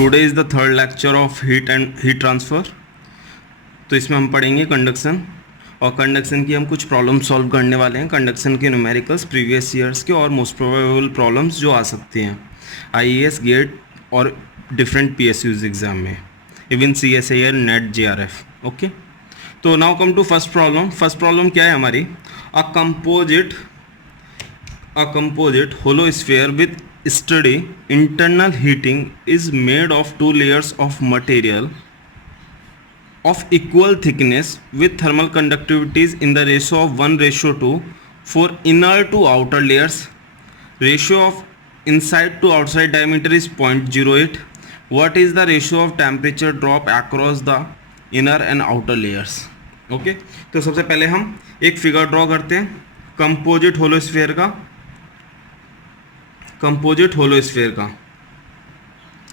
Today is the third lecture of heat transfer. तो इसमें हम पढ़ेंगे कंडक्शन, और कंडक्शन की हम कुछ प्रॉब्लम सॉल्व करने वाले हैं। कंडक्शन के न्यूमेरिकल्स प्रीवियस ईयर्स के और मोस्ट प्रोबेबल प्रॉब्लम्स जो आ सकती हैं आईएएस, गेट और डिफरेंट पीएसयूज एग्जाम में, even CSIR, NET, JRF. Okay, तो now come to first problem. First problem क्या है हमारी? A composite hollow sphere with steady internal heating is made of two layers of material of equal thickness with thermal conductivities in the ratio of 1:2 for inner to outer layers. Ratio of inside to outside diameter is 0.08. What is the ratio of temperature drop across the inner and outer layers? Okay, तो सबसे पहले हम एक figure draw करते हैं composite होलोस्फीयर का, composite होलोस्फीयर का।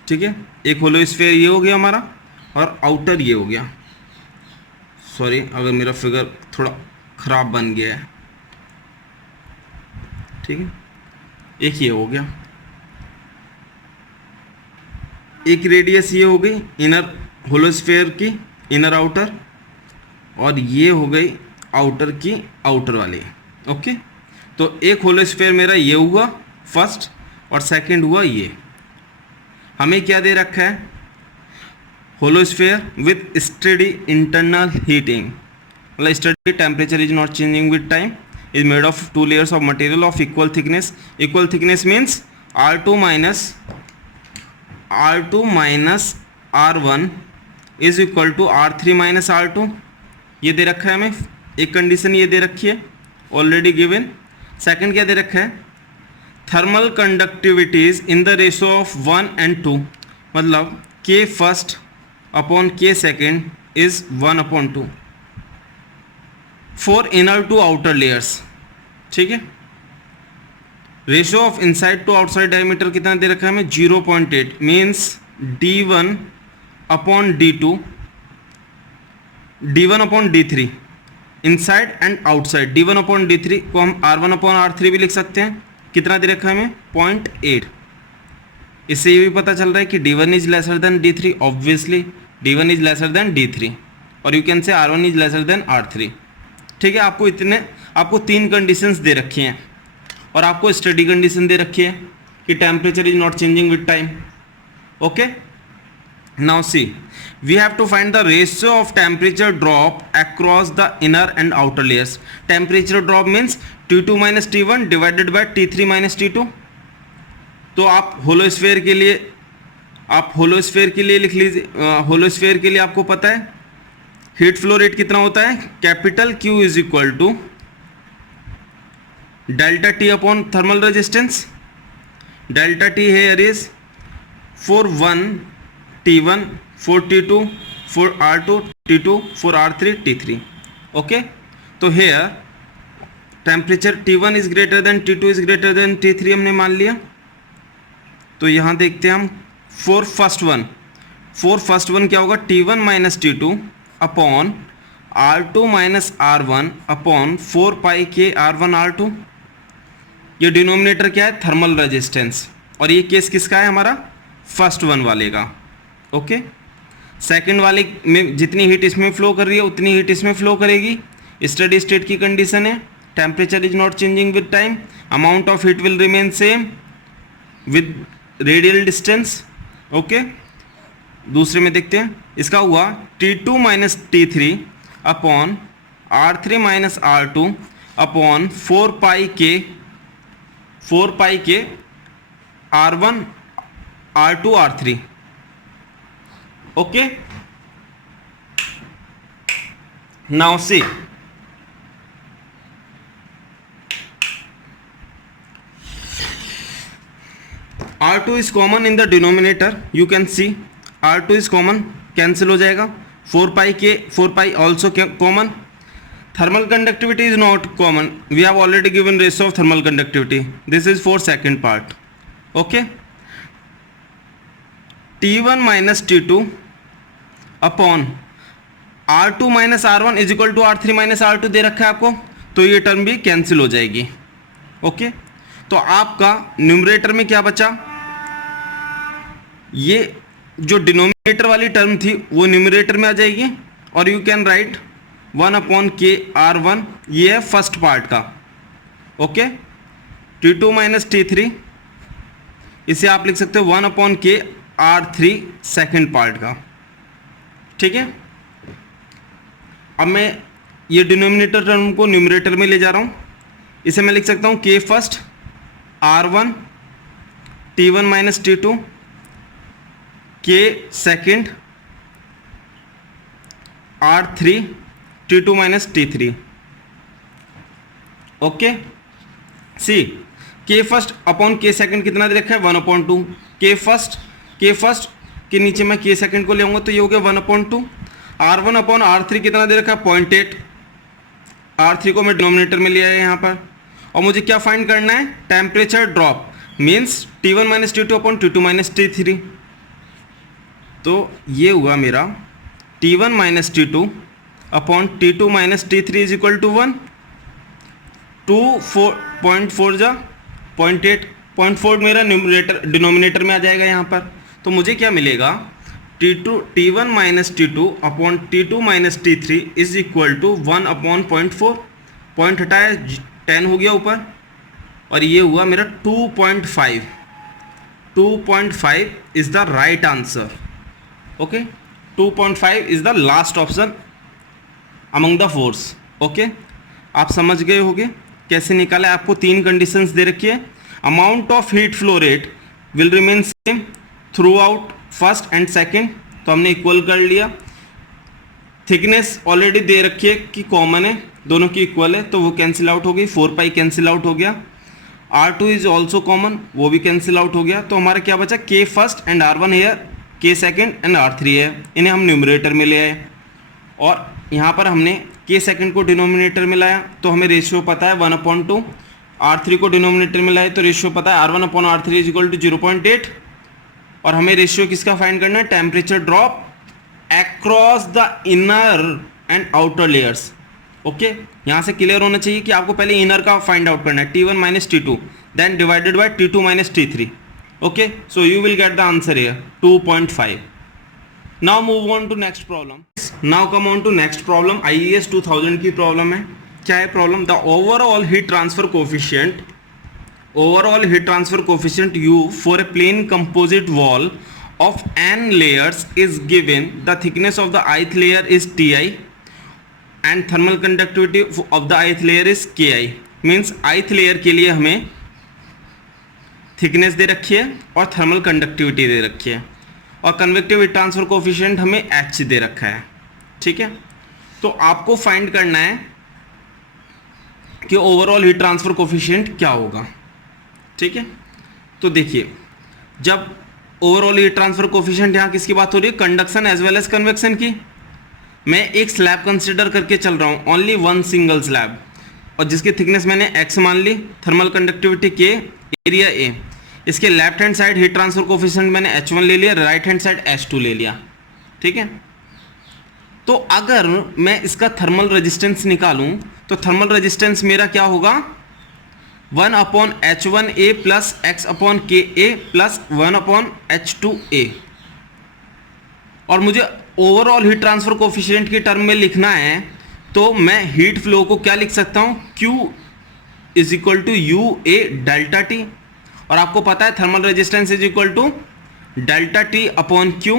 ठीक है, एक होलोस्फीयर ये हो गया हमारा और आउटर ये हो गया। सॉरी अगर मेरा फिगर थोड़ा ख़राब बन गया है। ठीक है, एक ये हो गया, एक रेडियस ये हो गई इनर होलोस्फीयर की, इनर आउटर, और ये हो गई आउटर की आउटर वाली। ओके, तो एक होलोस्फीयर मेरा ये हुआ फर्स्ट, और सेकंड हुआ ये। हमें क्या दे रखा है? Hollow sphere with steady internal heating, मतलब steady temperature is not changing with time, is made of two layers of material of equal thickness. Equal thickness means R2 minus R1 is equal to R3 minus R2। ये दे रखा है हमें, एक condition ये दे रखी है already given. Second क्या दे रखा है? Thermal conductivities in the ratio of 1 and 2, मतलब K first upon K second is 1/2 for inner to outer layers. ठीक है, ratio of inside to outside diameter कितना दे रखा है हमें? 0.8 means D1 upon D2, D1 upon D3 inside and outside. D1 upon D3 को हम R1 अपॉन R3 भी लिख सकते हैं। कितना दे रखा है हमें? 0.8। इससे ये भी पता चल रहा है कि D1 is lesser than D3, obviously D1 is lesser than D3, और यू कैन से R1 is lesser than R3। ठीक है, आपको तीन कंडीशंस दे रखी हैं, और आपको स्टडी कंडीशन दे रखी है कि temperature is not changing with time. Okay, now C, we have to find the ratio of temperature drop across the inner and outer layers. Temperature drop means T2 minus T1 divided by T3 minus T2. तो आप होलोस्फीयर के लिए लिख लीजिए। होलोस्फीयर के लिए आपको पता है हीट फ्लो रेट कितना होता है? Capital Q is equal to delta T upon thermal resistance. Delta T here is 4 1 T1, 4 T2, 4 R2, T2, 4 R3, T3. Okay, तो here temperature T1 is greater than T2 is greater than T3 हमने मान लिया। तो यहाँ देखते हैं हम 4 first one क्या होगा? T1 minus T2 upon R2 minus R1 upon 4 pi k R1 R2। ये डिनोमिनेटर क्या है? थर्मल रेजिस्टेंस, और ये केस किसका है? हमारा फर्स्ट वन वाले का। ओके, सेकंड वाले में जितनी हीट इसमें फ्लो कर रही है उतनी हीट इसमें फ्लो करेगी। स्टडी स्टेट की कंडीशन है, temperature is not changing with time, amount of heat will remain same with radial distance. Okay, दूसरे में देखते हैं, इसका हुआ T2 minus T3 upon R3 minus R2 upon 4 pi k R1 R2 R3। Okay, now see, R2 is common in the denominator, you can see R2 is common, cancel हो जाएगा। 4 pi also common. Thermal conductivity is not common, we have already given ratio of thermal conductivity, this is for second part. Okay, T1 minus T2 upon R2 minus R1 is equal to R3 minus R2 दे रखा है आपको, तो ये term भी cancel हो जाएगी। Okay, तो आपका न्यूमरेटर में क्या बचा? ये जो डिनोमिनेटर वाली टर्म थी वो न्यूमरेटर में आ जाएगी और यू कैन राइट 1/k/r1, ये है फर्स्ट पार्ट का। ओके, t2 माइनस t3, इसे आप लिख सकते हो 1/k/r3 सेकेंड पार्ट का। ठीक है, अब मैं ये डिनोमिनेटर टर्म को न्यूमरेटर में ले जा रहा हूँ, इसे मैं लिख सकता हूँ k first r1 t1 minus t2 k second r3 t2 minus t3। Okay, see k first upon k second कितना दे रखा है 1/2। k फर्स्ट के नीचे मैं k सेकेंड को ले आऊँगा तो ये हो गया 1/2। r1/r3 कितना दे रखा है 0.8, r3 को मैं डिनोमिनेटर में ले आया यहाँ पर। और मुझे क्या फाइंड करना है, temperature drop, means t1 minus t2 upon t2 minus t3। तो ये हुआ मेरा t1 minus t2 upon t2 minus t3 is equal to 1। 2.4 जा 0.8, 0.4 मेरा न्यूमरेटर डिनोमिनेटर में आ जाएगा यहाँ पर। तो मुझे क्या मिलेगा, t1 minus t2 upon t2 minus t3 is equal to 1/0.4। Point हटाया 10 हो गया ऊपर, और ये हुआ मेरा 2.5। 2.5 is the right answer. Okay, 2.5 is the last option among the force. Okay, आप समझ गए होंगे कैसे निकाला। आपको 3 कंडीशंस दे रखी है। Amount of heat flow rate will remain same through out first and second, तो हमने इक्वल कर लिया। थिकनेस ऑलरेडी दे रखी है कि कॉमन है, दोनों की इक्वल है, तो वो कैंसिल आउट हो गई, 4 कैंसिल आउट हो गया। r2 इज ऑल्सो कॉमन, वो भी कैंसिल आउट हो गया। तो हमारा क्या बचा, k फर्स्ट एंड r1 है, k सेकेंड एंड r3 है, इन्हें हम न्यूमरेटर में ले आए। और यहाँ पर हमने k सेकेंड को डिनोमिनेटर में लाया, तो हमें रेशियो पता है 1/2। r3 को डिनोमिनेटर में लाए तो रेशियो पता है r1/r3 इज इक्वल टू 0.8। और हमें रेशियो किसका फाइंड करना है, temperature drop across the inner and outer layers. Okay, यहाँ से क्लियर होना चाहिए कि आपको पहले इनर का फाइंड आउट करना है, t1 minus t2 then divided by t2 minus t3। Okay, so you will get the answer here 2.5। Now move on to next problem. Now come on to next problem, IAS 2000 की problem है। क्या है problem, the overall heat transfer coefficient U for a plain composite wall of n layers is given. The thickness of the ith layer is Ti and thermal conductivity of the ith layer is Ki। Means ith layer के लिए हमें thickness दे रखी है और thermal conductivity दे रखी है, और कन्वेक्टिव हीट ट्रांसफर कोफिशिएंट हमें H दे रखा है। ठीक है, तो आपको फाइंड करना है कि ओवरऑल हीट ट्रांसफर कोफिशिएंट क्या होगा। ठीक है, तो देखिए, जब ओवरऑल हीट ट्रांसफर कोफिशिएंट यहाँ किसकी बात हो रही है, conduction as well as convection की। मैं एक स्लैब कंसिडर करके चल रहा हूँ, ओनली वन सिंगल स्लैब, और जिसकी थिकनेस मैंने x मान ली, thermal conductivity k, area a। इसके left hand side heat transfer coefficient मैंने H1 ले लिया, राइट हैंड साइड H2 ले लिया। ठीक है, तो अगर मैं इसका थर्मल रेजिस्टेंस निकालूं तो थर्मल रेजिस्टेंस मेरा क्या होगा, 1/H1A plus x/KA plus 1/H2A। और मुझे ओवरऑल हीट ट्रांसफर कोफिशिएंट की टर्म में लिखना है, तो मैं हीट फ्लो को क्या लिख सकता हूँ, Q is equal to UA delta T। और आपको पता है thermal resistance is equal to delta T upon Q।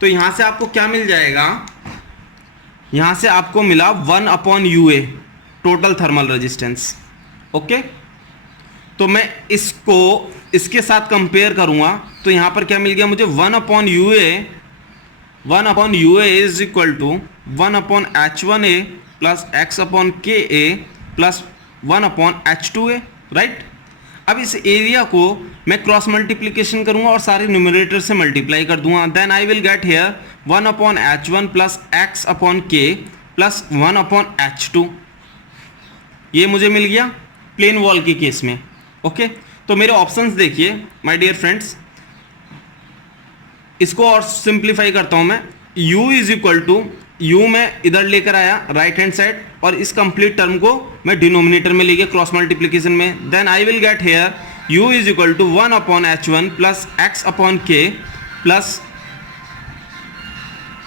तो यहाँ से आपको क्या मिल जाएगा, यहाँ से आपको मिला 1/UA total thermal resistance. Okay, तो मैं इसको इसके साथ कंपेयर करूँगा, तो यहाँ पर क्या मिल गया मुझे, 1/UA is equal to 1/H1A plus x/KA plus 1/H2A। Right, अब इस एरिया को मैं क्रॉस मल्टीप्लीकेशन करूंगा और सारे न्यूमरेटर से मल्टीप्लाई कर दूंगा, then I will get here 1/H1 plus x/K plus 1/H2। ये मुझे मिल गया प्लेन वॉल के केस में। ओके, तो मेरे ऑप्शंस देखिए माय डियर फ्रेंड्स, इसको और सिंप्लीफाई करता हूं मैं। u is equal to, u मैं इधर लेकर आया राइट हैंड साइड, और इस कंप्लीट टर्म को मैं डिनोमिनेटर में ले गया क्रॉस मल्टीप्लिकेशन में, then I will get here u is equal to 1/H1 plus x/K plus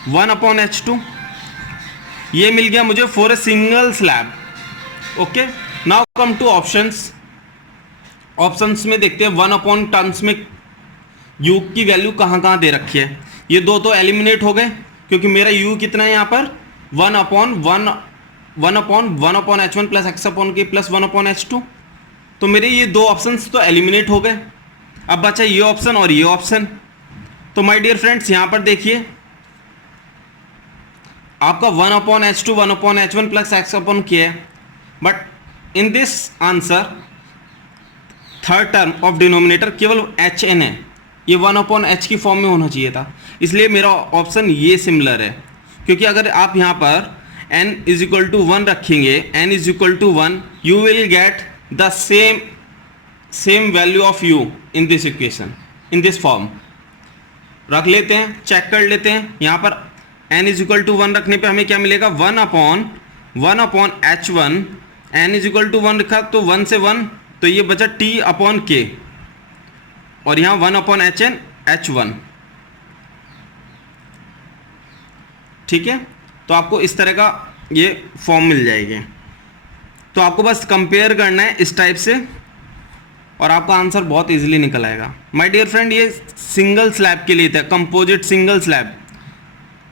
1/H2, ये मिल गया मुझे for a single slab. Okay, now come to options. Options में देखते हैं 1 टर्म्स में u की वैल्यू कहाँ कहाँ दे रखी है। ये दो तो एलिमिनेट हो गए क्योंकि मेरा u कितना है यहाँ पर 1/H1 plus x/k plus 1/H2, तो मेरे ये दो ऑप्शंस तो एलिमिनेट हो गए। अब बचा ये ऑप्शन और ये ऑप्शन। तो माय डियर फ्रेंड्स, यहाँ पर देखिए आपका 1/H2 1/H1 प्लस x/k है, but in this answer third term of denominator केवल HN है, ये 1/H की फॉर्म में होना चाहिए था, इसलिए मेरा ऑप्शन ये सिमिलर है। क्योंकि अगर आप यहाँ पर n इज इक्वल टू 1 रखेंगे, n is equal to 1, you will get the same value of u in this equation, in this form. रख लेते हैं, चेक कर लेते हैं। यहाँ पर n इज इक्वल टू 1 रखने पे हमें क्या मिलेगा 1/H1, n is equal to 1 रखा तो 1 से 1, तो ये बचा T/K और यहाँ 1/HN H1। ठीक है, तो आपको इस तरह का ये फॉर्म मिल जाएगी। तो आपको बस कंपेयर करना है इस टाइप से और आपका आंसर बहुत इजीली निकल आएगा। माय डियर फ्रेंड, ये सिंगल स्लैब के लिए था, कंपोजिट सिंगल स्लैब।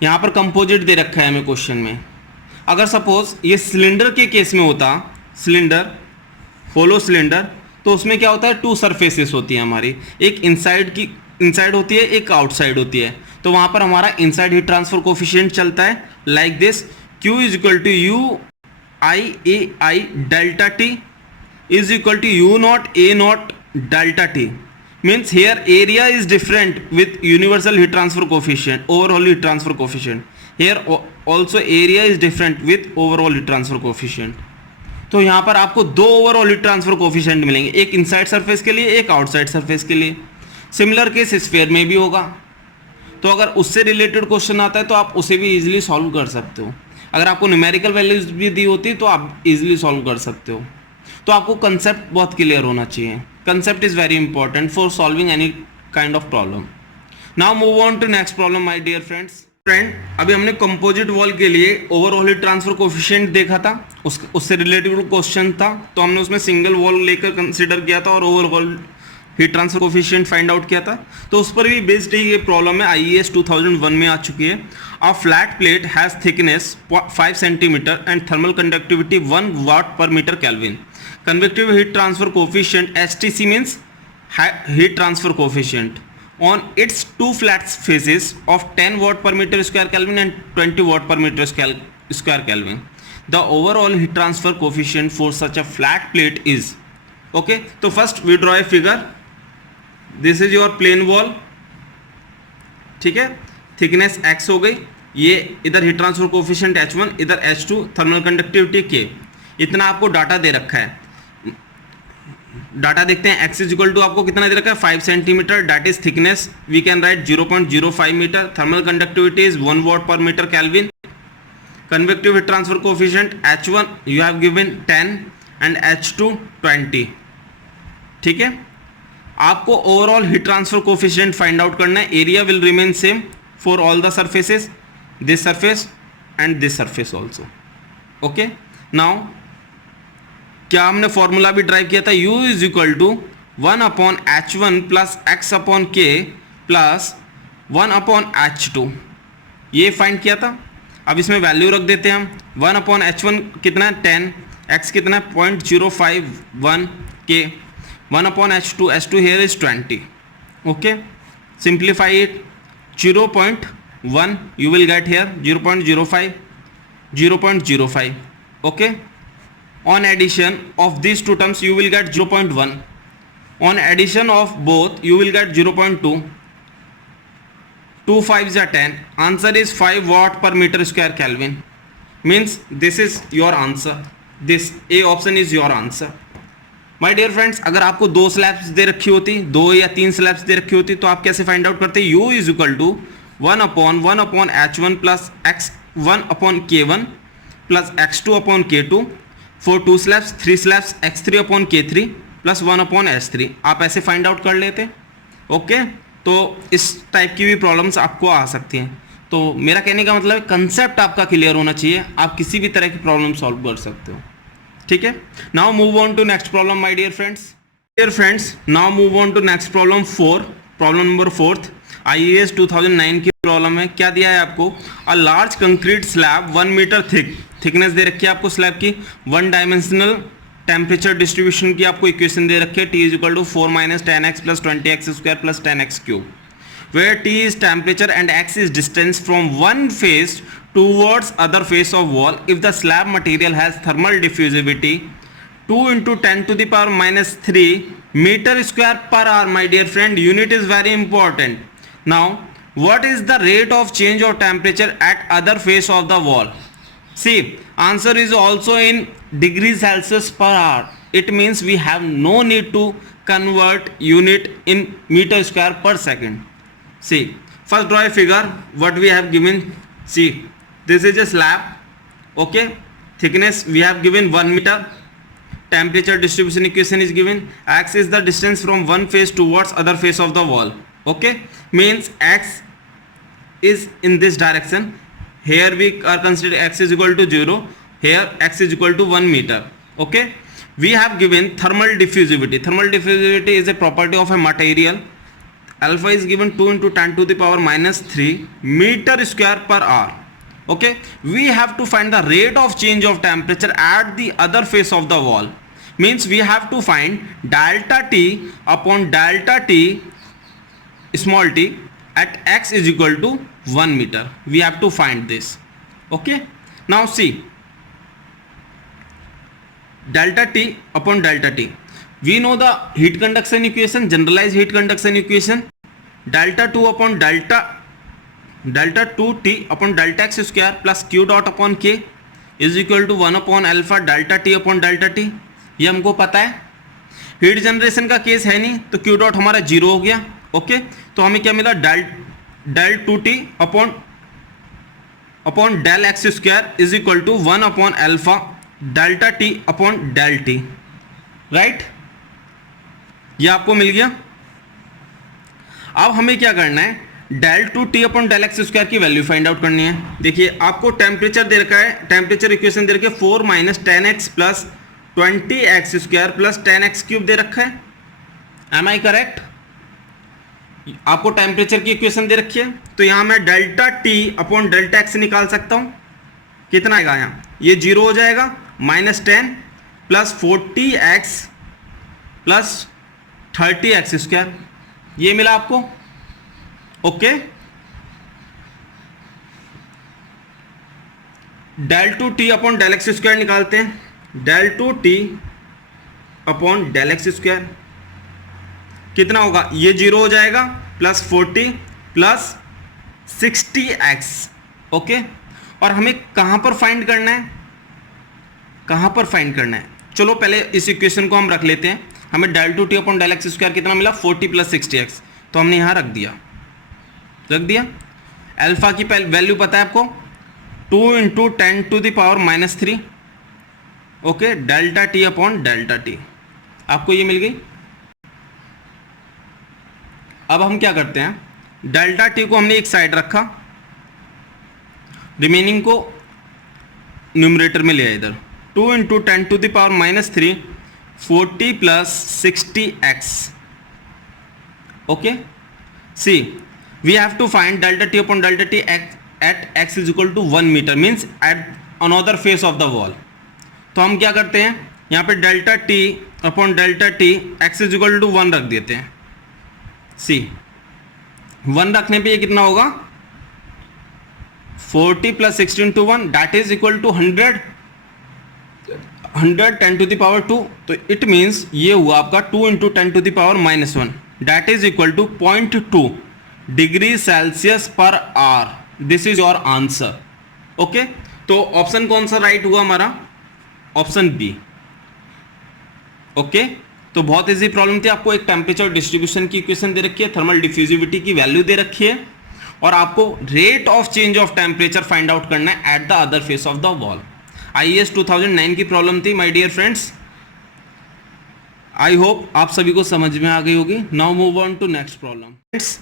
यहाँ पर कंपोजिट दे रखा है हमें क्वेश्चन में। अगर सपोज ये सिलेंडर के केस में होता, सिलेंडर होलो सिलेंडर, तो उसमें क्या होता है 2 सरफेसेस होती हैं हमारी, एक इनसाइड होती है, एक आउटसाइड होती है। तो वहाँ पर हमारा इनसाइड हीट ट्रांसफर कोफिशिएंट चलता है like this, Q is equal to U(I)A(I) delta T is equal to U0 A0 delta T, means here area is different with universal heat transfer coefficient, overall heat transfer coefficient. Here also area is different with overall heat transfer coefficient. तो यहाँ पर आपको 2 overall heat transfer coefficient मिलेंगे, एक inside surface के लिए, एक outside surface के लिए। सिमिलर केस स्फीयर में भी होगा। तो अगर उससे रिलेटेड क्वेश्चन आता है तो आप उसे भी इजीली सॉल्व कर सकते हो। अगर आपको न्यूमेरिकल वैल्यूज भी दी होती तो आप इजीली सॉल्व कर सकते हो। तो आपको कंसेप्ट बहुत क्लियर होना चाहिए। Concept is very important for solving any kind of problem. Now move on to next problem my dear friends. अभी हमने कंपोजिट वॉल के लिए ओवरऑल हीट ट्रांसफर कोफिशिएंट देखा था, उससे रिलेटेड क्वेश्चन था, तो हमने उसमें सिंगल वॉल लेकर कंसिडर किया था और overall heat transfer coefficient find out किया था। तो उस पर भी बेस्ड ये प्रॉब्लम है, IES 2001 में आ चुकी है। A flat plate has thickness 5 centimetre and thermal conductivity 1 watt per metre kelvin. Convective heat transfer coefficient STC means heat transfer coefficient on its 2 flat faces of 10 watt per meter square Kelvin and 20 watt per meter square Kelvin. The overall heat transfer coefficient for such a flat plate is, okay, तो first we draw a figure. This is your plane wall, ठीक है, thickness x हो गई, ये इधर heat transfer coefficient H1, इधर H2, thermal conductivity K, इतना आपको डाटा दे रखा है। डाटा देखते हैं, x इज इक्वल टू आपको कितना दे रखा है 5 centimetre, that is thickness, we can write 0.05 metre, thermal conductivity is 1 watt per metre kelvin, convective heat transfer coefficient H1 you have given 10 and H2 20। ठीक है, आपको overall heat transfer coefficient find out करना है। Area will remain same for all the surfaces, this surface and this surface also. Okay, now क्या हमने formula भी derive किया था, U is equal to 1/H1 plus x/k plus 1/H2, ये find किया था। अब इसमें वैल्यू रख देते हैं हम। 1/H1 कितना है 10, x कितना है 0.051 k, 1/H2, H2 here is 20. Okay, simplify it, 0.1 you will get here 0.05, 0.05. Okay, on addition of these two terms you will get 0.1, on addition of both you will get 0.2, 2 5s are 10, answer is 5 watt per meter square Kelvin, means this is your answer, this A option is your answer. My dear friends, अगर आपको 2 slabs दे रखी होती, 2 या 3 slabs दे रखी होती, तो आप कैसे फाइंड आउट करते? U is equal to 1/1/H1 plus x1/K1 plus x2/K2, for 2 slabs 3 स्लैब्स x3/K3 प्लस 1/H3, आप ऐसे फाइंड आउट कर लेते। ओके, तो इस टाइप की भी प्रॉब्लम्स आपको आ सकती हैं। तो तो मेरा कहने का मतलब है कंसेप्ट आपका क्लियर होना चाहिए, आप किसी भी तरह की प्रॉब्लम सॉल्व कर सकते हो, ठीक है। Now move on to next problem my dear friends. Dear friends, now move on to next problem 4, problem number 4 IAS 2009 की प्रॉब्लम है। क्या दिया है आपको? A large concrete slab 1 metre thickness दे रखी है आपको स्लैब की, 1 डायमेंशनल टेम्परेचर डिस्ट्रीब्यूशन की आपको इक्वेशन दे रखी है, T = 4 - 10x + 20x² + 10x³, where T is temperature and x is distance from one face towards other face of wall. If the slab material has thermal diffusivity 2 × 10⁻³ meter square per hour, my dear friend, unit is very important. Now what is the rate of change of temperature at other face of the wall? See, answer is also in degrees Celsius per hour. It means we have no need to convert unit in meter square per second. See, first draw a figure what we have given. See, this is a slab, okay, thickness we have given 1 meter, temperature distribution equation is given, x is the distance from one face towards other face of the wall, okay, means x is in this direction. Here we are considering x is equal to 0, here x is equal to 1 meter, okay. We have given thermal diffusivity. Thermal diffusivity is a property of a material. Alpha is given 2 × 10⁻³ meter square per hour, okay. We have to find the rate of change of temperature at the other face of the wall, means we have to find delta T upon delta T small t at x is equal to 1 meter. We have to find this, okay. Now see, delta T upon delta T, we know the heat conduction equation, generalized heat conduction equation, delta 2 upon delta 2T upon delta x square plus q dot upon k is equal to 1 upon alpha delta T upon delta T. ये हमको पता है, heat generation का case है नहीं तो q dot हमारा 0 हो गया, ओके। तो हमें क्या मिला? Del 2T upon del x square is equal to 1 upon alpha delta T upon del T, right. ये आपको मिल गया। अब हमें क्या करना है? Del 2T upon del x square की वैल्यू फाइंड आउट करनी है। देखिए आपको टेम्परेचर दे रखा है, टेम्परेचर इक्वेशन दे रखी है 4 - 10x + 20x² + 10x³ दे रखा है। Am I correct? आपको टेम्परेचर की इक्वेशन दे रखी है तो यहां मैं delta T upon delta x निकाल सकता हूं। कितना आएगा? यहां ये 0 हो जाएगा, -10 + 40x + 30x², ये मिला आपको, okay. Del 2T upon del x square निकालते हैं, del 2T upon del x square कितना होगा? ये 0 हो जाएगा, +40 + 60x, ओके। और हमें कहां पर फाइंड करना है? कहां पर फाइंड करना है? चलो पहले इस इक्वेशन को हम रख लेते हैं। हमें del 2T upon del x square कितना मिला? 40 + 60x, तो हमने यहां रख दिया। अल्फा की वैल्यू पता है आपको, 2 × 10⁻³ okay, delta T upon delta T, आपको ये मिल गई। अब हम क्या करते हैं? डेल्टा T को हमने एक साइड रखा, रिमेनिंग को न्यूमरेटर में लिया इधर, 2 × 10⁻³ 40 + 60x, okay. See, we have to find delta T upon delta T at x is equal to 1 meter, means at another face of the wall. तो हम क्या करते हैं? यहाँ पे delta T upon delta T x is equal to 1 रख देते हैं। सी, 1 रखने पे ये कितना होगा? 40 + 60 × 1 that is equal to 100 10⁻²। तो इट मीन्स ये हुआ आपका 2 × 10⁻⁻1 that is equal to 0.2 degree Celsius per hour. This is your answer, okay. तो ऑप्शन कौन सा राइट हुआ हमारा? Option B, okay. तो बहुत इजी प्रॉब्लम थी। आपको एक टेम्परेचर डिस्ट्रीब्यूशन की इक्वेशन दे रखी है, थर्मल डिफ्यूजिविटी की वैल्यू दे रखी है, और आपको rate of change of temperature find out करना है at the other face of the wall. IAS 2009 की प्रॉब्लम थी my dear friends. I hope आप सभी को समझ में आ गई होगी। Now move on to next problem.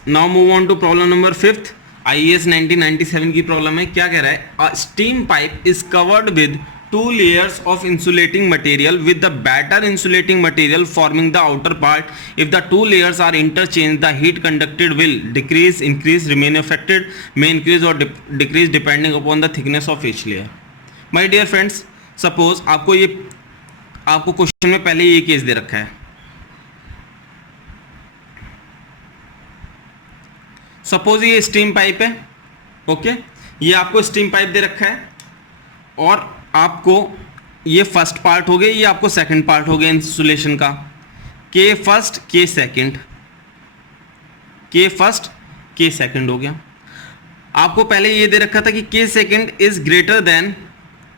Now move on to problem number 5। IAS 1997 की प्रॉब्लम है, क्या कह रहा है? A steam pipe is covered with 2 layers of insulating material with the better insulating material forming the outer part. If the 2 layers are interchanged, the heat conducted will decrease, increase, remain affected, may increase or decrease depending upon the thickness of each layer. My dear friends, suppose आपको question में पहले ये case दे रखा है. Suppose ये steam pipe है, okay, ये आपको स्टीम पाइप दे रखा है और आपको ये फर्स्ट पार्ट हो गया, ये आपको सेकंड पार्ट हो गया इंसुलेशन का, के फर्स्ट के सेकंड, के फर्स्ट के सेकंड हो गया. आपको पहले ये दे रखा था कि के सेकंड इज ग्रेटर देन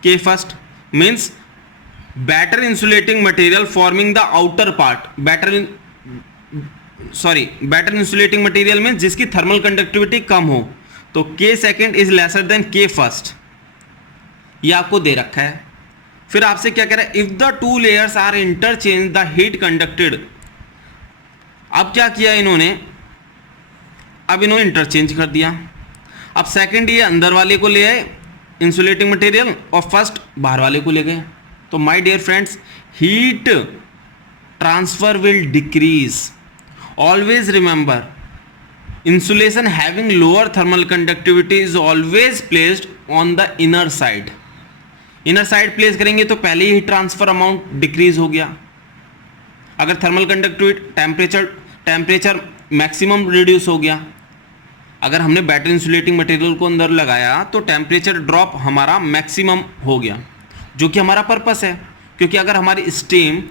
के first, means better insulating material forming the outer part, better insulating material में जिसकी थर्मल कंडक्टिविटी कम हो, तो के सेकंड इज लेसर देन के फर्स्ट, ये आपको दे रखा है. फिर आपसे क्या कह रहा है? If the 2 layers are interchange the heat conducted. अब क्या किया इन्होंने? अब इन्होंने इंटरचेंज कर दिया. अब सेकंड ये अंदर वाले को ले आए इंसुलेटिंग मटेरियल और फर्स्ट बाहर वाले को ले गए. तो my dear friends, heat transfer will decrease. Always remember, insulation having lower thermal conductivity is always placed on the inner side. Inner side place करेंगे तो पहले ही ट्रांसफर अमाउंट डिक्रीज हो गया. अगर thermal conductivity temperature maximum reduce हो गया. अगर हमने बेटर इंसुलेटिंग मटेरियल को अंदर लगाया तो टेम्परेचर ड्रॉप हमारा मैक्सिमम हो गया, जो कि हमारा पर्पस है. क्योंकि अगर हमारी स्टीम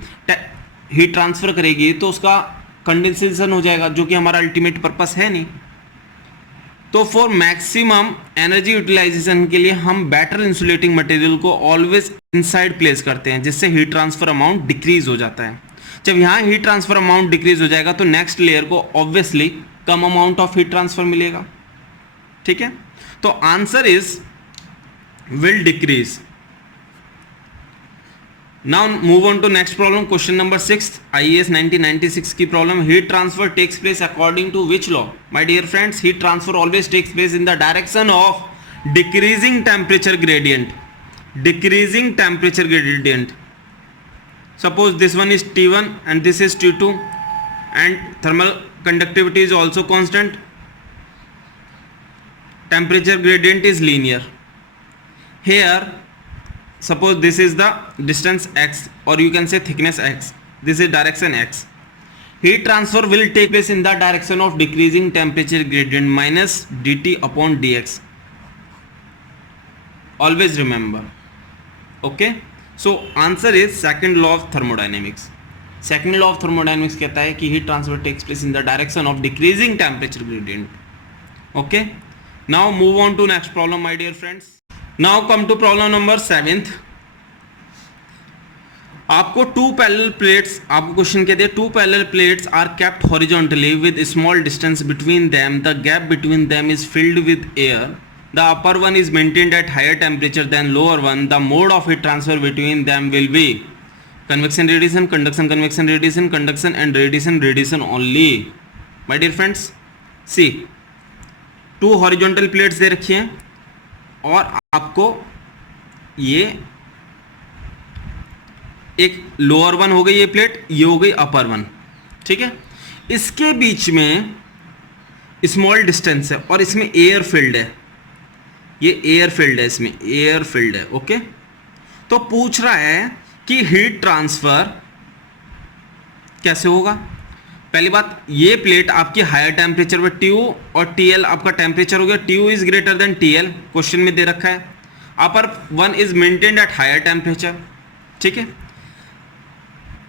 हीट ट्रांसफर करेगी तो उसका कंडेंसेशन हो जाएगा, जो कि हमारा अल्टीमेट पर्पस है नहीं. तो फॉर मैक्सिमम एनर्जी यूटिलाइजेशन के लिए हम बेटर इंसुलेटिंग मटेरियल को ऑलवेज इनसाइड प्लेस करते हैं, जिससे हीट ट्रांसफर अमाउंट डिक्रीज हो जाता है. जब यहाँ हीट ट्रांसफर अमाउंट डिक्रीज हो जाएगा तो नेक्स्ट लेयर को obviously come amount of heat transfer मिलेगा. ठीक है, तो answer is will decrease. Now move on to next problem, question number 6, IAS 1996 की problem. Heat transfer takes place according to which law? My dear friends, heat transfer always takes place in the direction of decreasing temperature gradient. Decreasing temperature gradient. Suppose this one is T1 and this is T2 and thermal conductivity is also constant. Temperature gradient is linear. Here suppose this is the distance x, or you can say thickness x, this is direction x. Heat transfer will take place in the direction of decreasing temperature gradient minus dt upon dx. Always remember. Okay, so answer is second law of thermodynamics. Second law of thermodynamics कहता है कि heat transfer takes place in the direction of decreasing temperature gradient. Okay, now move on to next problem, my dear friends. Now come to problem number 7th. आपको 2 parallel plates, आपको question कहते हैं 2 parallel plates are kept horizontally with small distance between them. The gap between them is filled with air. The upper one is maintained at higher temperature than lower one. The mode of heat transfer between them will be convection radiation, conduction convection radiation, conduction and radiation radiation only. My dear friends, see 2 horizontal plates दे रखी हैं और आपको ये एक lower one हो गई ये प्लेट, ये हो गई अपर वन. ठीक है, इसके बीच में स्मॉल डिस्टेंस है और इसमें एयर फील्ड है. ये एयर फील्ड है, इसमें एयर फील्ड है. ओके, तो पूछ रहा है कि हीट ट्रांसफर कैसे होगा. पहली बात, ये प्लेट आपकी हायर टेम्परेचर पर TU और TL आपका टेम्परेचर हो गया. TU is greater than TL, question में दे रखा है. Upper one is maintained at higher temperature. ठीक है,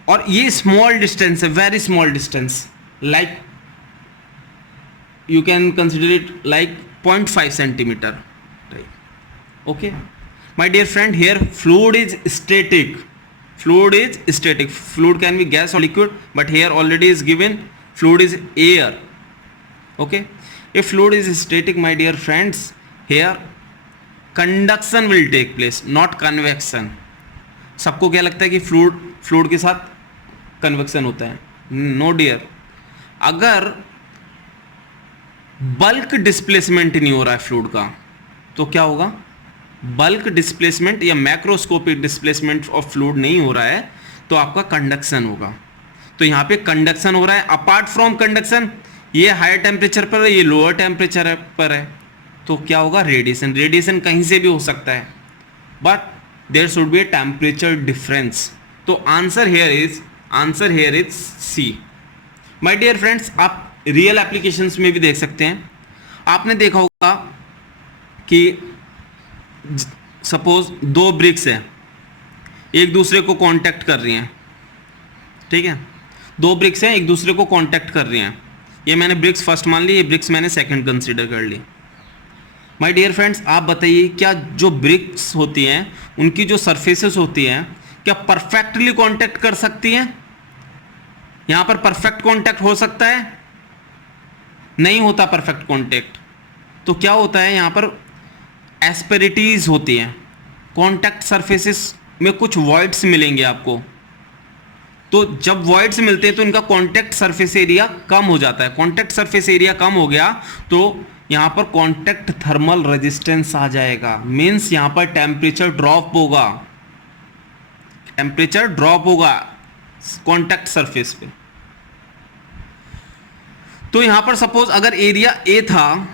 और ये स्मॉल डिस्टेंस है, very small distance, like you can consider it like 0.5 centimetre. Okay my dear friend, here fluid is static. Fluid is static. Fluid can be gas or liquid, but here already is given fluid is air. Okay, if fluid is static, my dear friends, here conduction will take place, not convection. सबको क्या लगता है कि fluid के साथ convection होता है? No dear. अगर बल्क डिस्प्लेसमेंट नहीं हो रहा है फ्लूइड का, तो क्या होगा? बल्क डिस्प्लेसमेंट या मैक्रोस्कोपिक डिस्प्लेसमेंट ऑफ फ्लूइड नहीं हो रहा है, तो आपका कंडक्शन होगा। तो यहाँ पे कंडक्शन हो रहा है। अपार्ट फ्रॉम कंडक्शन, ये हायर टेम्परेचर पर है, ये लोअर टेम्परेचर पर है, तो क्या होगा? रेडिएशन। रेडिएशन कहीं से भी हो सकता है, but there should be a temperature difference. तो answer here is C. My dear friends, आप रियल एप्लीकेशंस में भी देख सकते हैं। आपने देखा होगा कि सपोज दो ब्रिक्स हैं, एक दूसरे को कांटेक्ट कर रही हैं, ठीक है? दो ब्रिक्स हैं, एक दूसरे को कांटेक्ट कर रही हैं। ये मैंने ब्रिक्स फर्स्ट मान ली, ये ब्रिक्स मैंने सेकंड कंसीडर कर ली। माय डियर फ्रेंड्स, आप बताइए, क्या जो ब्रिक्स होती हैं उनकी जो सरफेसेस होती हैं, क्या परफेक्टली कांटेक्ट कर सकती हैं? यहां पर परफेक्ट कांटेक्ट हो सकता है? नहीं होता परफेक्ट कांटेक्ट। तो क्या होता है यहां पर? एस्पेरिटीज होती हैं। कांटेक्ट सरफेसेस में कुछ वॉइड्स मिलेंगे आपको। तो जब वॉइड्स मिलते हैं तो इनका कांटेक्ट सरफेस एरिया कम हो जाता है। कांटेक्ट सरफेस एरिया कम हो गया तो यहां पर कांटेक्ट थर्मल रेजिस्टेंस आ जाएगा। मींस यहां पर टेम्परेचर ड्रॉप होगा, टेम्परेचर ड्रॉप होगा कांटेक्ट सरफेस पे। तो यहां पर सपोज अगर एरिया ए था,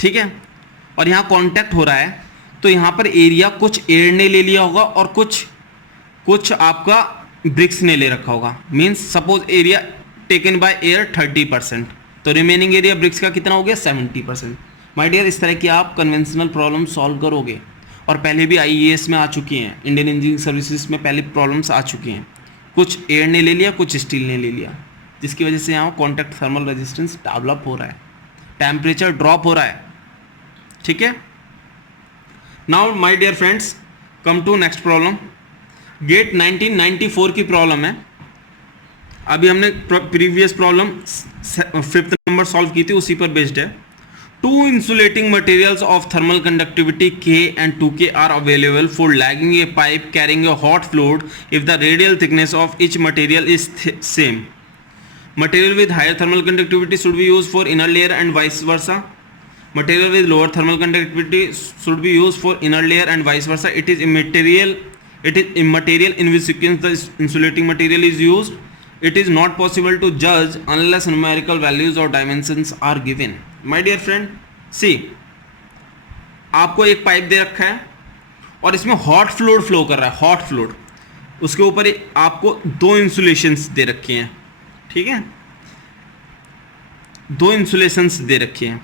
ठीक है, और यहां कांटेक्ट हो रहा है, तो यहां पर एरिया कुछ एयर ने ले लिया होगा और कुछ आपका ब्रिक्स ने ले रखा होगा। Means suppose area taken by air 30%, तो रिमेनिंग एरिया ब्रिक्स का कितना हो गया? 70%। माय डियर, इस तरह की आप कन्वेंशनल प्रॉब्लम सॉल्व करोगे, और पहले भी आईएएस में आ चुकी हैं, इंडियन इंजीनियरिंग सर्विसेज में पहले प्रॉब्लम्स आ चुकी हैं। कुछ एयर ने ले लिया, कुछ स्टील ने ले लिया, जिसकी वजह से यहाँ कॉन्टैक्ट थर्मल रेजिस्टेंस डेवलप हो रहा है, टेम्परेचर ड्रॉप हो रहा है, ठीक है। Now my dear friends, come to next problem. GATE 1994 की प्रॉब्लम है। अभी हमने previous problem 5th number solve की थी, उसी पर बेस्ड है। Two insulating materials of thermal conductivity K and 2K are available for lagging a pipe carrying a hot fluid if the radial thickness of each material is same. Material with higher thermal conductivity should be used for inner layer and vice versa. Material with lower thermal conductivity should be used for inner layer and vice versa. It is immaterial in which sequence the insulating material is used. It is not possible to judge unless numerical values or dimensions are given. My dear friend, see, आपको एक pipe दे रखा है और इसमें hot fluid flow कर रहा है, hot fluid. उसके ऊपर आपको दो इंसुलेशंस दे रखे हैं, ठीक है, दो इंसुलेशंस दे रखे हैं,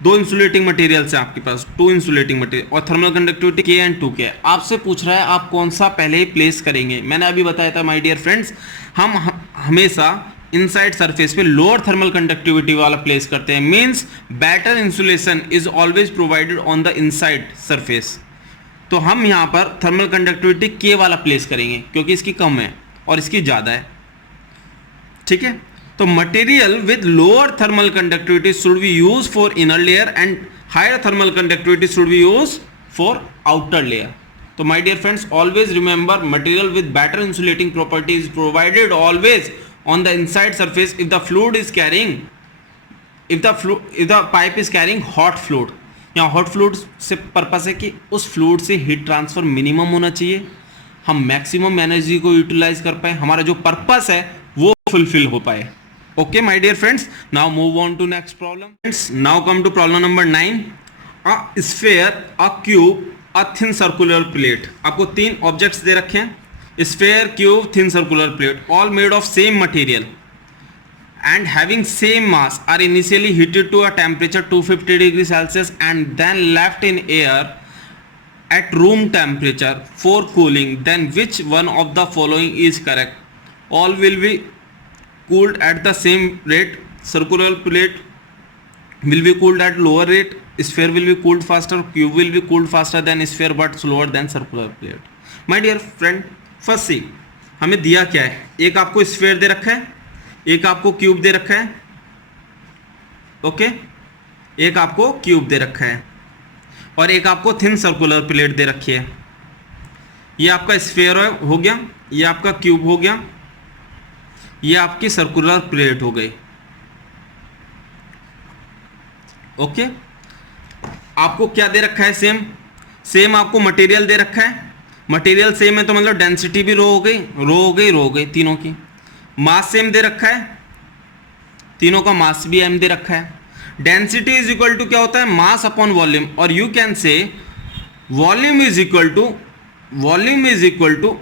दो इंसुलेटिंग मटेरियल्स हैं आपके पास, टू इंसुलेटिंग मटेरियल, और thermal conductivity K and 2K। आपसे पूछ रहा है आप कौन सा पहले ही प्लेस करेंगे। मैंने अभी बताया था माय डियर फ्रेंड्स, हम हमेशा इनसाइड सरफेस पे लोअर थर्मल कंडक्टिविटी वाला प्लेस करते हैं। Means better insulation is always provided on the inside surface. तो हम यहाँ पर थर्मल कंडक्टिविटी K वाला प्लेस करेंगे, क्योंकि इसकी कम है और इसकी ज़्यादा है, ठीक है। तो material with lower thermal conductivity should be use for inner layer and higher thermal conductivity should be use for outer layer. तो my dear friends, always remember material with better insulating property is provided always on the inside surface if the fluid is carrying, if the pipe is carrying hot fluid। यहाँ hot fluid से purpose है कि उस fluid से heat transfer minimum होना चाहिए, हम maximum energy को यूटिलाइज कर पाए, हमारा जो पर्पस है वो फुलफिल हो पाए। Okay my dear friends, now move on to next problem. Friends, now come to problem number 9। A sphere, a cube, a thin circular plate. आपको तीन ऑब्जेक्ट्स दे रखे हैं, sphere, cube, thin circular plate, all made of same material and having same mass, are initially heated to a temperature 250 degrees Celsius and then left in air at room temperature for cooling. Then which one of the following is correct? All will be cooled at the same rate. Circular plate will be cooled at lower rate. Sphere will be cooled faster. Cube will be cooled faster than sphere but slower than circular plate. My dear friend, first see हमें दिया क्या है, एक आपको sphere दे रखा है, एक आपको क्यूब दे रखा है, ओके, एक आपको क्यूब दे रखा है और एक आपको थिन सर्कुलर प्लेट दे रखी है। ये आपका स्फीयर हो गया, ये आपका क्यूब हो गया, ये आपकी सर्कुलर प्लेट हो गई। ओके, आपको क्या दे रखा है, सेम आपको मटेरियल दे रखा है, मटेरियल सेम है तो मतलब डेंसिटी भी रो हो गई तीनों की। मास सेम दे रखा है, तीनों का मास भी m दे रखा है। डेंसिटी इज इक्वल टू क्या होता है, मास अपॉन वॉल्यूम, और you can say volume is equal to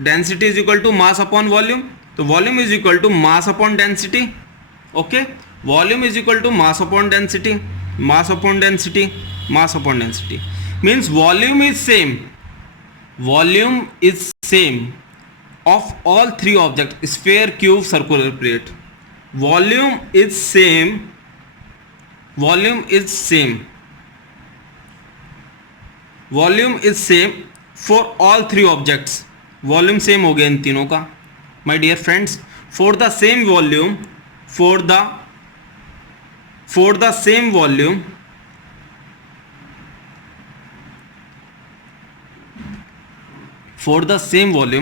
density is equal to mass upon volume, तो volume is equal to mass upon density. Okay, volume is equal to mass upon density means volume is same of all three objects, sphere, cube, circular plate. Volume is same for all three objects. Volume same हो गया इन तीनों का my dear friends. For the same volume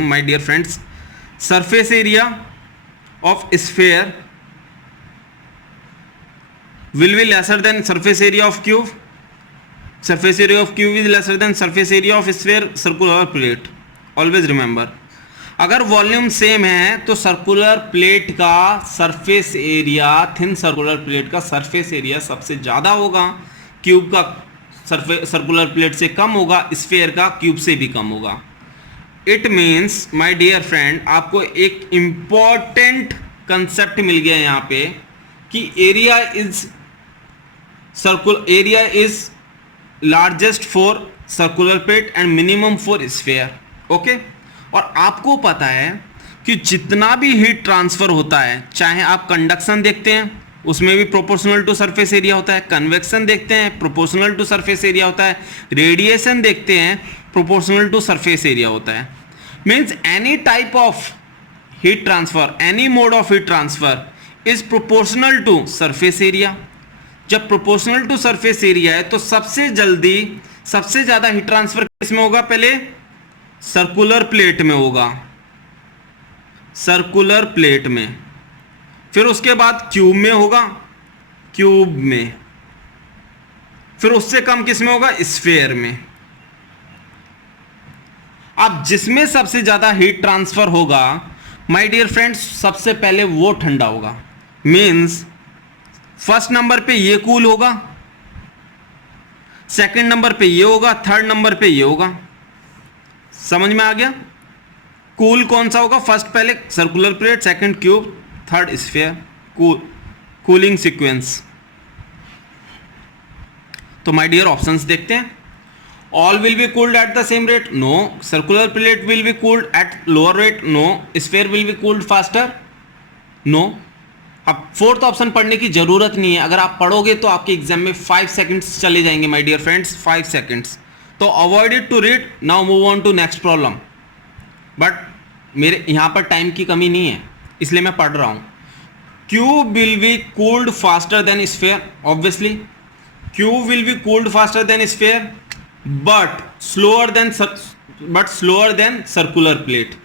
my dear friends, surface area of sphere will be lesser than surface area of cube. Surface area of cube is lesser than surface area of sphere, circular plate. Always remember, अगर volume same है तो circular plate का surface area, thin circular plate का surface area सबसे ज़्यादा होगा, cube का circular plate से कम होगा, स्फीयर का क्यूब से भी कम होगा। It means my dear friend, आपको एक इंपॉर्टेंट कंसेप्ट मिल गया यहाँ पे कि area is largest for circular plate and minimum for sphere. Okay, और आपको पता है कि जितना भी हीट ट्रांसफर होता है, चाहे आप कंडक्शन देखते हैं उसमें भी प्रोपोर्शनल टू सरफेस एरिया होता है, कन्वेक्शन देखते हैं प्रोपोर्शनल टू सरफेस एरिया होता है, रेडिएशन देखते हैं प्रोपोर्शनल टू सरफेस एरिया होता है। Means any type of heat transfer, any mode of heat transfer is proportional to surface area. जब प्रोपोर्शनल टू सरफेस एरिया है तो सबसे ज़्यादा हीट ट्रांसफर किस में होगा, पहले सर्कुलर प्लेट में होगा, सर्कुलर प्लेट में, फिर उसके बाद क्यूब में होगा, क्यूब में, फिर उससे कम किस में होगा, स्फीयर में। अब जिसमें सबसे ज्यादा हीट ट्रांसफर होगा माय डियर फ्रेंड्स, सबसे पहले वो ठंडा होगा। मींस फर्स्ट नंबर पे ये कूल होगा, सेकंड नंबर पे ये होगा, थर्ड नंबर पे ये होगा। समझ में आ गया? कूल कौन सा होगा, फर्स्ट पहले circular plate, second cube, third sphere, cooling sequence. तो माय डियर ऑप्शंस देखते हैं। All will be cooled at the same rate? No. Circular plate will be cooled at lower rate? No. Sphere will be cooled faster? No. अब fourth option पढ़ने की जरूरत नहीं है, अगर आप पढ़ोगे तो आपके एग्जाम में 5 सेकंड्स चले जाएंगे माय डियर फ्रेंड्स, 5 सेकंड्स। तो avoid it to read, now move on to next problem. But मेरे यहाँ पर टाइम की कमी नहीं है इसलिए मैं पढ़ रहा हूँ। Cube will be cooled faster than sphere, obviously cube will be cooled faster than sphere, but slower than circular plate,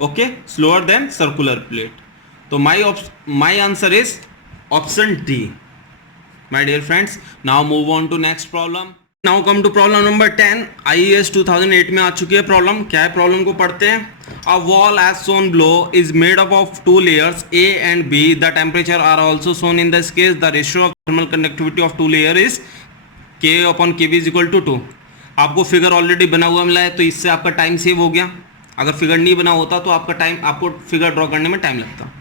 okay, slower than circular plate. So my answer is option D, my dear friends. Now move on to next problem. Now come to problem number 10. IAS 2008 में आ चुकी है problem. क्या है problem को पढ़ते हैं। A wall as shown below is made up of 2 layers A and B. The temperature are also shown in this case. The ratio of thermal conductivity of 2 layer is K upon Kb is equal to 2. आपको figure already बना हुआ मिला है तो इससे आपका time save हो गया। अगर फिगर नहीं बना होता तो आपको फिगर ड्रॉ करने में टाइम लगता।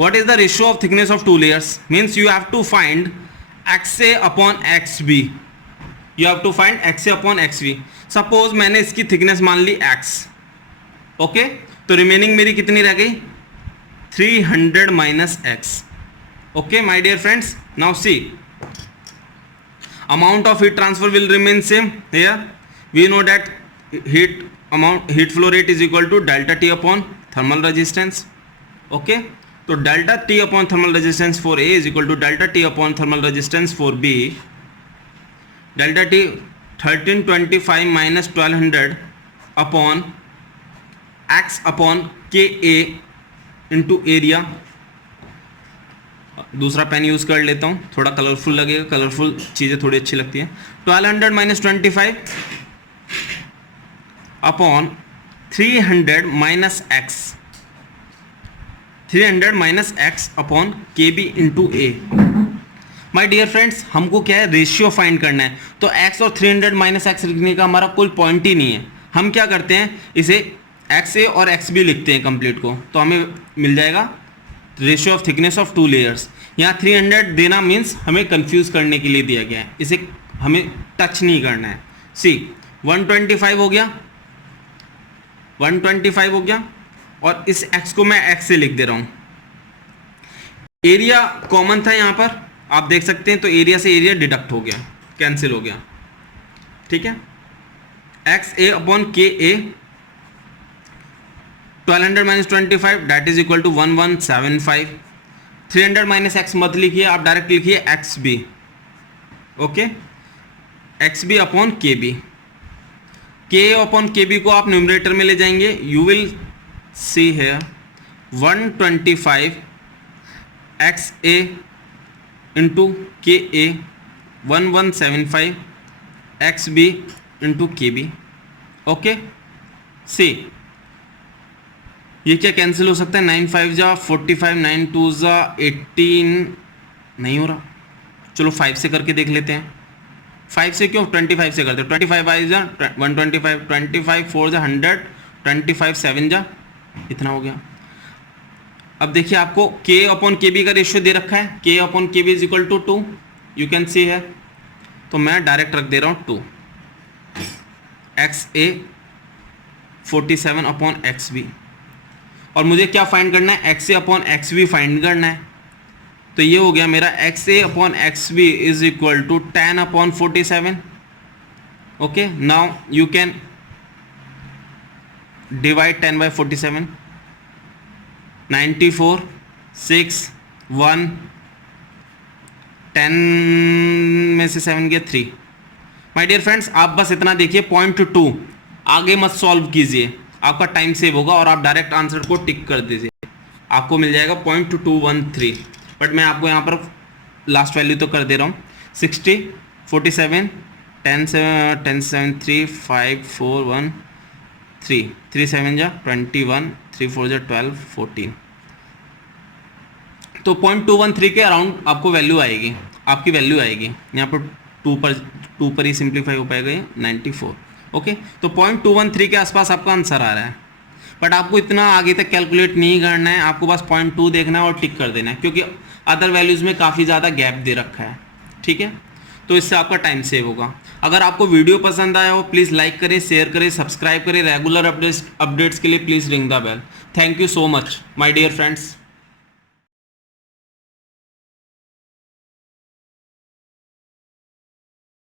What is the ratio of thickness of 2 layers? Means you have to find XA upon XB. You have to find XA upon XB. Suppose मैंने इसकी थिकनेस मान ली X, ओके, तो रिमेनिंग मेरी कितनी रह गई, 300 minus X। Okay my dear friends, now see amount of heat transfer will remain same. Here we know that heat flow rate is equal to delta T upon thermal resistance. Okay, तो delta T upon thermal resistance for A is equal to delta T upon thermal resistance for B. Delta T 1325 minus 1200 upon X upon Ka into area. दूसरा pen use कर लेता हूँ, थोड़ा colourful लगेगा, colourful चीज़ें थोड़ी अच्छी लगती हैं। 1200 minus 25 upon 300 minus x, 300 minus x upon के b into a. My dear friends, हमको क्या है, रेशियो फाइंड करना है। तो x और 300 माइनस एक्स लिखने का हमारा कोई पॉइंट ही नहीं है। हम क्या करते हैं, इसे एक्स ए और एक्स बी लिखते हैं कंप्लीट को, तो हमें मिल जाएगा ratio of thickness of 2 layers. यहाँ 300 देना मीन्स हमें कंफ्यूज करने के लिए दिया गया है, इसे हमें टच नहीं करना है। सी 125 हो गया, 125 हो गया, और इस x को मैं x से लिख दे रहा हूँ। एरिया कॉमन था यहाँ पर, आप देख सकते हैं, तो एरिया से एरिया डिडक्ट हो गया, कैंसिल हो गया, ठीक है। X A upon K A, 1200 minus 25 that is equal to 1175। 300 minus X मत लिखिए, आप डायरेक्ट लिखिए X B, okay, X B upon के बी। के ए अपॉन के बी को आप न्यूमरेटर में ले जाएंगे, यू विल सी है 125 एक्स ए इंटू के ए, 1175 एक्स बी इंटू के बी, ओके। सी ये क्या कैंसिल हो सकता है, 9 5 जा 45, 9 2 जा 18, नहीं हो रहा, चलो 5 से करके देख लेते हैं। 5 से क्यों, 25 से करते हैं। 25 5 जा 125, 25 4 जा 100, 25 7 जा, इतना हो गया। अब देखिए आपको k अपॉन के बी का रेशियो दे रखा है, k अपॉन के B is equal to 2, you can see है, तो मैं डायरेक्ट रख दे रहा हूँ 2। X A 47 upon X B, और मुझे क्या फाइंड करना है, X A upon X B find करना है। तो ये हो गया मेरा X A upon X B is equal to 10 upon 47, okay. Now you can divide 10 by 47, 94 6 1, 10 में से 7 गया 3। माय डियर फ्रेंड्स, आप बस इतना देखिए, पॉइंट 2 आगे मत सॉल्व कीजिए, आपका टाइम सेव होगा, और आप डायरेक्ट आंसर को टिक कर दीजिए, आपको मिल जाएगा 0.213। बट मैं आपको यहाँ पर लास्ट वैल्यू तो कर दे रहा हूँ, 60 47 10 7 3 5 4 1 3 3 7 जा 21, 3 4 जा 12 14, तो 0.213 के अराउंड आपको वैल्यू आएगी, आपकी वैल्यू आएगी। यहाँ पर 2 पर ही सिंप्लीफाई हो पाएगा ये 94, ओके। तो 0.213 के आसपास आपका आंसर आ रहा है, बट आपको इतना आगे तक कैलकुलेट नहीं करना है, आपको बस 0.2 देखना है और टिक कर देना है, क्योंकि अदर वैल्यूज़ में काफ़ी ज़्यादा गैप दे रखा है, ठीक है। तो इससे आपका टाइम सेव होगा। अगर आपको वीडियो पसंद आया हो प्लीज़ लाइक करें, शेयर करें, सब्सक्राइब करें। रेगुलर अपडेट्स के लिए please ring the bell. Thank you so much my dear friends.